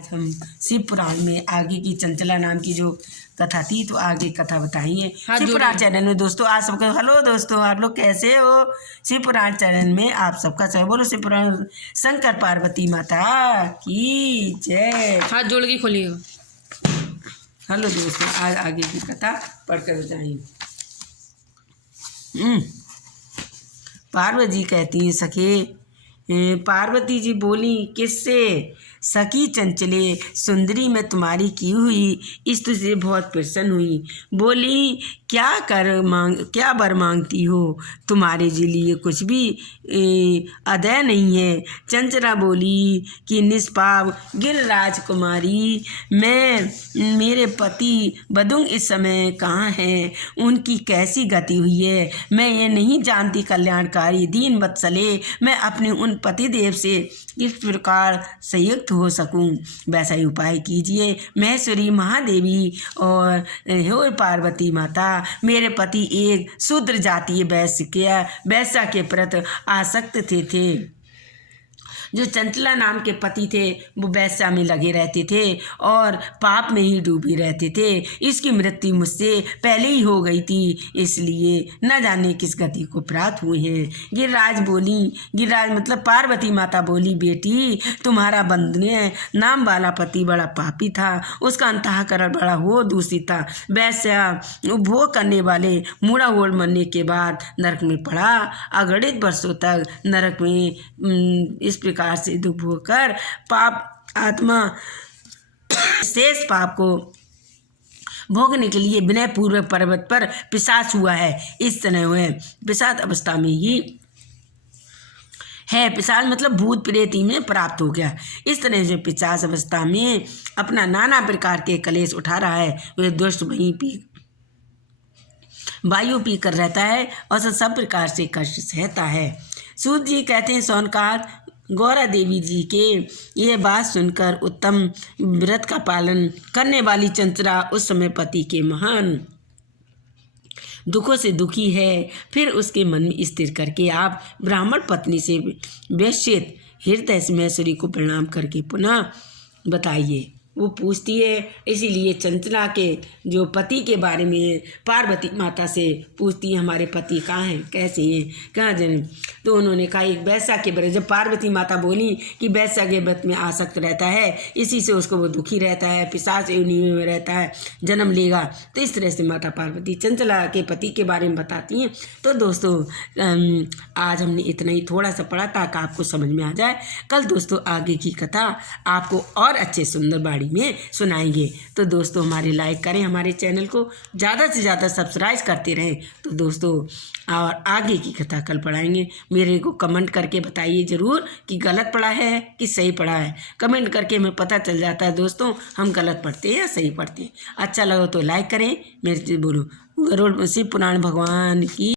आज हम शिव पुराण में आगे की चंचला नाम की जो कथा थी तो आगे कथा बताइए शिव पुराण चैनल में। दोस्तों आज सबका हेलो दोस्तों, आप लोग कैसे हो। शिव पुराण चैनल में आप सबका सब बोलो शिव पुराण शंकर पार्वती माता की जय। हाथ जोड़ के खोलिएगा। हेलो दोस्तों, आज आगे की कथा पढ़कर बताइए। पार्वती जी कहती हैं सखे, पार्वती जी बोली किससे। सखी चंचले सुंदरी मैं तुम्हारी की हुई स्तुति से बहुत प्रसन्न हुई। बोली क्या बर मांगती हो, तुम्हारे जी लिए कुछ भी अदय नहीं है। चंचला बोली कि निष्पाप गिरिराज कुमारी, मैं मेरे पति बदुंग इस समय कहाँ हैं, उनकी कैसी गति हुई है, मैं ये नहीं जानती। कल्याणकारी दीन वत्सले, मैं अपने उन पतिदेव से किस प्रकार संयुक्त हो सकूं, वैसा ही उपाय कीजिए। महेश्वरी महादेवी और हे पार्वती माता, मेरे पति एक शूद्र जातीय वैश्या के प्रति आसक्त थे। जो चंचला नाम के पति थे वो वैश्या में लगे रहते थे और पाप में ही डूबे रहते थे। इसकी मृत्यु मुझसे पहले ही हो गई थी, इसलिए न जाने किस गति को प्राप्त हुए हैं। गिरिराज मतलब पार्वती माता बोली, बेटी तुम्हारा बंदने नाम वाला पति बड़ा पापी था, उसका अंतःकरण बड़ा हो दूषित था। वैश्या उपभोग करने वाले मूढ़ा होड़ मरने के बाद नरक में पड़ा। अगणित वर्षों तक नरक में इस प्रकार से दुख होकर पाप आत्मा शेष पाप को भोगने के लिए विनय पूर्वक पर्वत पर पिशाच हुआ है। इस तरह हुए पिशाच अवस्था में ही है। पिशाच मतलब भूत प्रेती में प्राप्त हो गया। इस तरह से पिशाच अवस्था में अपना नाना प्रकार के कलेश उठा रहा है। वह दुष्ट वायु पी कर रहता है और सब प्रकार से कष्ट सहता है। सूत जी कहते हैं, सोनकार गौरा देवी जी के ये बात सुनकर उत्तम व्रत का पालन करने वाली चंचला उस समय पति के महान दुखों से दुखी है। फिर उसके मन में स्थिर करके आप ब्राह्मण पत्नी से वैश्यत हृदय से महेश्वरी को प्रणाम करके पुनः बताइए। वो पूछती है, इसीलिए चंचला के जो पति के बारे में पार्वती माता से पूछती है, हमारे पति कहाँ हैं, कैसे हैं, कहाँ जन्म। तो उन्होंने कहा एक वैश्या के व्रत। जब पार्वती माता बोली कि वैश्या के व्रत में आसक्त रहता है, इसी से उसको वो दुखी रहता है, पिशाच योनि में रहता है, जन्म लेगा। तो इस तरह से माता पार्वती चंचला के पति के बारे में बताती हैं। तो दोस्तों आज हमने इतना ही थोड़ा सा पढ़ा ताकि आपको समझ में आ जाए। कल दोस्तों आगे की कथा आपको और अच्छे सुंदर बाड़ी में सुनाएंगे। तो दोस्तों हमारे लाइक करें, हमारे चैनल को ज़्यादा से ज़्यादा सब्सक्राइब करते रहें। तो दोस्तों और आगे की कथा कल पढ़ाएंगे। मेरे को कमेंट करके बताइए ज़रूर कि गलत पढ़ा है कि सही पढ़ा है। कमेंट करके हमें पता चल जाता है दोस्तों हम गलत पढ़ते हैं या सही पढ़ते हैं। अच्छा लगा तो लाइक करें। मेरे बोलो गरुड़ शिव पुराण भगवान की